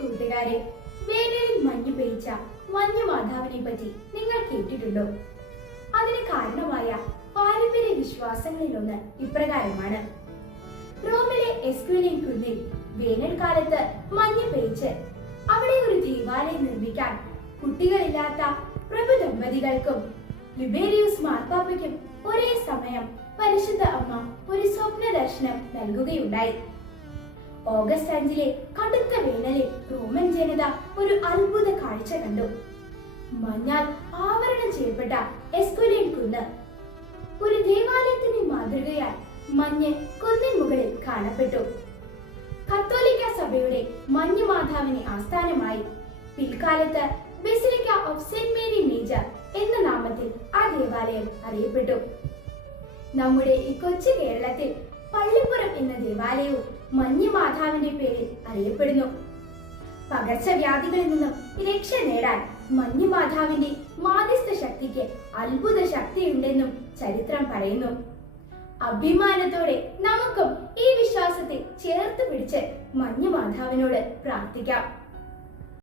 കൂട്ടുകാരെ വേനലിൽ മഞ്ഞു പെയ്ച്ച മഞ്ഞു മാതാവിനെ പറ്റി നിങ്ങൾ കേട്ടിട്ടുണ്ടോ? അതിന് കാരണമായ പാരമ്പര്യ വിശ്വാസങ്ങളിൽ വിശ്വാസങ്ങളിലൊന്ന് ഇപ്രകാരമാണ്. റോമിലെ എസ്ക്വിലിൻ കുന്നിൽ വേനൽക്കാലത്ത് മഞ്ഞ് പെയ്ച്ച് അവിടെ ഒരു ദേവാലയം നിർമ്മിക്കാൻ കുട്ടികളില്ലാത്ത പ്രഭു ദമ്പതികൾക്കും ലിബേരിയസ് മാർപ്പാപ്പയ്ക്കും ഒരേ സമയം പരിശുദ്ധ അമ്മ ഒരു സ്വപ്ന ദർശനം നൽകുകയുണ്ടായി. ഓഗസ്റ്റ് അഞ്ചിലെ കടുത്ത വേനലിൽ റോമൻ ജനത ഒരു അത്ഭുത കാഴ്ച കണ്ടു. മഞ്ഞാൽ ആവരണം ചെയ്യപ്പെട്ട എസ്കുലിൻ കുന്ന്. ഒരു ദേവാലയത്തിന്റെ മാതൃകയാൽ മഞ്ഞ് കുന്നിൻ മുകളിൽ കാണപ്പെട്ടു. കത്തോലിക്ക സഭയുടെ മഞ്ഞു മാതാവിനെ ആസ്ഥാനമായി പിൽക്കാലത്ത് basilica of Saint Mary Major എന്ന നാമത്തിൽ ആ ദേവാലയം അറിയപ്പെട്ടു. നമ്മുടെ ഈ കൊച്ചു എന്ന ദേവാലയവും മഞ്ഞു മാതാവിന്റെ പേരിൽ അറിയപ്പെടുന്നു. പകർച്ചവ്യാധികളിൽ നിന്നും രക്ഷ നേടാൻ മഞ്ഞു മാതാവിന്റെ മാധ്യസ്ഥ ശക്തിക്ക് അത്ഭുത ശക്തിയുണ്ടെന്നും ചരിത്രം പറയുന്നു. അഭിമാനത്തോടെ നമുക്കും ഈ വിശ്വാസത്തെ ചേർത്ത് പിടിച്ച് മഞ്ഞു മാതാവിനോട് പ്രാർത്ഥിക്കാം.